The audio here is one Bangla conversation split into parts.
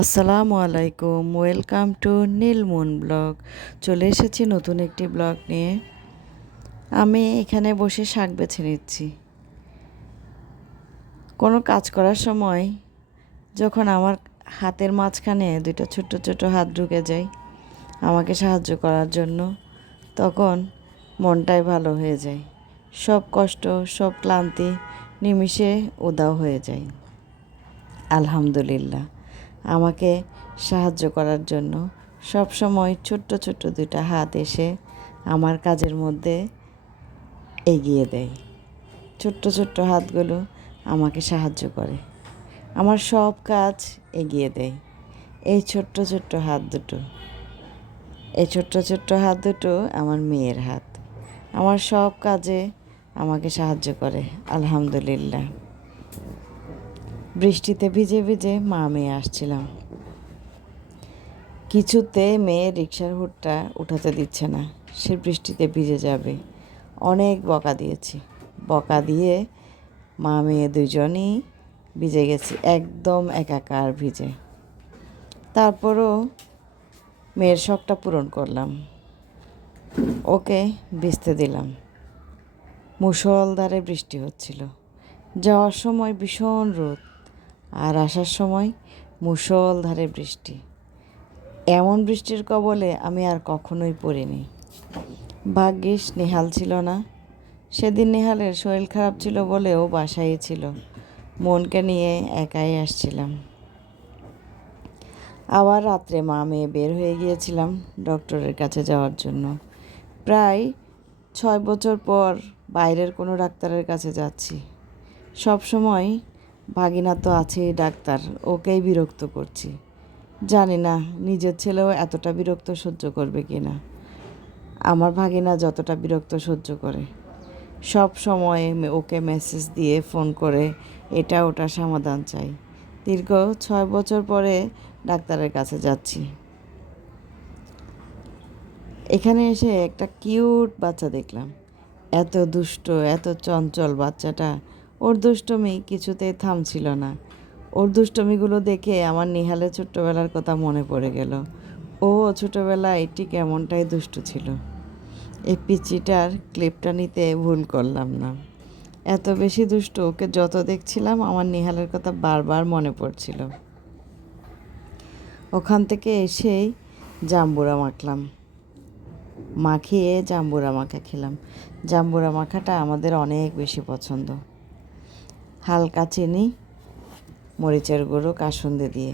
আসসালামু আলাইকুম, ওয়েলকাম টু নীলমুন ব্লগ। চলে এসেছি নতুন একটি ব্লগ নিয়ে। আমি এখানে বসে শাক বেছে নিচ্ছি। কোনো কাজ করার সময় যখন আমার হাতের মাঝখানে দুটো ছোট ছোট হাত ঢুকে যায় আমাকে সাহায্য করার জন্য, তখন মনটাই ভালো হয়ে যায়। সব কষ্ট, সব ক্লান্তি নিমিষে উদাও হয়ে যায়। আলহামদুলিল্লাহ। আমাকে সাহায্য করার জন্য। সব সময় ছোট্ট ছোট্ট দুইটা হাত এসে আমার কাজের মধ্যে এগিয়ে দেয়। ছোট্ট ছোট্ট হাতগুলো আমাকে সাহায্য করে। আমার সব কাজ এগিয়ে দেয়। এই ছোট্ট ছোট্ট হাত দুটো। এই ছোট্ট ছোট্ট হাত দুটো আমার মেয়ের হাত। আমার সব কাজে আমাকে সাহায্য করে। আলহামদুলিল্লাহ। বৃষ্টিতে ভিজে ভিজে মা মেয়ে আসছিলাম। কিছুতে মেয়ে রিক্সার হুটটা উঠাতে দিচ্ছে না, সে বৃষ্টিতে ভিজে যাবে। অনেক বকা দিয়েছি। বকা দিয়ে মা মেয়ে দুজনই ভিজে গেছি, একদম একাকার ভিজে। তারপরও মেয়ের শখটা পূরণ করলাম। ওকে ভিজতে দিলাম। মুষলধারে বৃষ্টি হচ্ছিল। যাওয়ার সময় ভীষণ রোদ। আর আসার সময় মুষলধারে বৃষ্টি। এমন বৃষ্টির কবলে আমি আর কখনোই পড়িনি। ভাগ্যিস নেহাল ছিল না। সেদিন নেহালের শরীর খারাপ ছিল বলেও বাসায় ছিল। মনকে নিয়ে একাই আসছিলাম। আবার রাত্রে মা মেয়ে বের হয়ে গিয়েছিলাম ডক্টরের কাছে যাওয়ার জন্য। প্রায় ছয় বছর পর বাইরের কোনো ডাক্তারের কাছে যাচ্ছি। সব সময় ভাগিনা তো আছেই ডাক্তার, ওকেই বিরক্ত করছি। জানি না, নিজের ছেলেও এতটা বিরক্ত সহ্য করবে কি না। আমার ভাগিনা যতটা বিরক্ত সহ্য করে। সব সময় ওকে মেসেজ দিয়ে ফোন করে, এটা ওটা সমাধান চাই। দীর্ঘ ছয় বছর পরে ডাক্তারের কাছে যাচ্ছি। এখানে এসে একটা কিউট বাচ্চা দেখলাম। এত দুষ্ট, এত চঞ্চল বাচ্চাটা ওর দুষ্টমি কিছুতেই থামছিল না। ওর দুষ্টমিগুলো দেখে আমার নিহালের ছোট্টবেলার কথা মনে পড়ে গেল। ও ছোটোবেলায় ঠিক এমনটাই দুষ্ট ছিল। এই পিচিটার ক্লিপটা নিতে ভুল করলাম না। এত বেশি দুষ্ট ওকে যত দেখছিলাম, আমার নিহালের কথা বারবার মনে পড়ছিল। ওখান থেকে এসেই জাম্বুরা মাখলাম। মাখিয়ে জাম্বুরা মাখা খেলাম। জাম্বুরা মাখাটা আমাদের অনেক বেশি পছন্দ। হালকা চিনি, মরিচের গুঁড়ো, কাসুন্দি দিয়ে।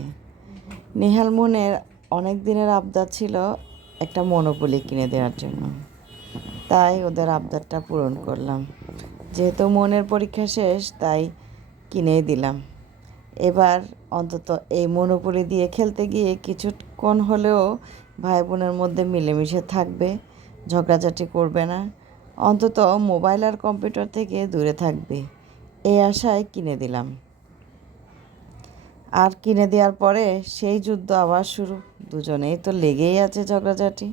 নেহাল মনের অনেক দিনের আবদার ছিল একটা মনোপলি কিনে দেওয়ার জন্য। তাই ওদের আবদারটা পূরণ করলাম। যেহেতু মনের পরীক্ষা শেষ, তাই কিনেই দিলাম। এবার অন্তত এই মনোপলি দিয়ে খেলতে গিয়ে কিছুক্ষণ হলেও ভাই বোনের মধ্যে মিলেমিশে থাকবে, ঝগড়াঝাটি করবে না। অন্তত মোবাইল আর কম্পিউটার থেকে দূরে থাকবে। এই আশায় কিনে দিলাম। আর কিনে দেওয়ার পরে সেই যুদ্ধ আবার শুরু। দুজনেই তো লেগেই আছে ঝগড়াঝাটি।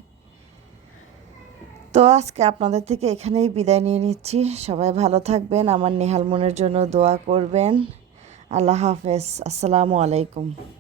তো আজকে আপনাদের থেকে এখানেই বিদায় নিয়ে নিচ্ছি। সবাই ভালো থাকবেন। আমার নেহাল মনের জন্য দোয়া করবেন। আল্লাহ হাফেজ। আসসালামু আলাইকুম।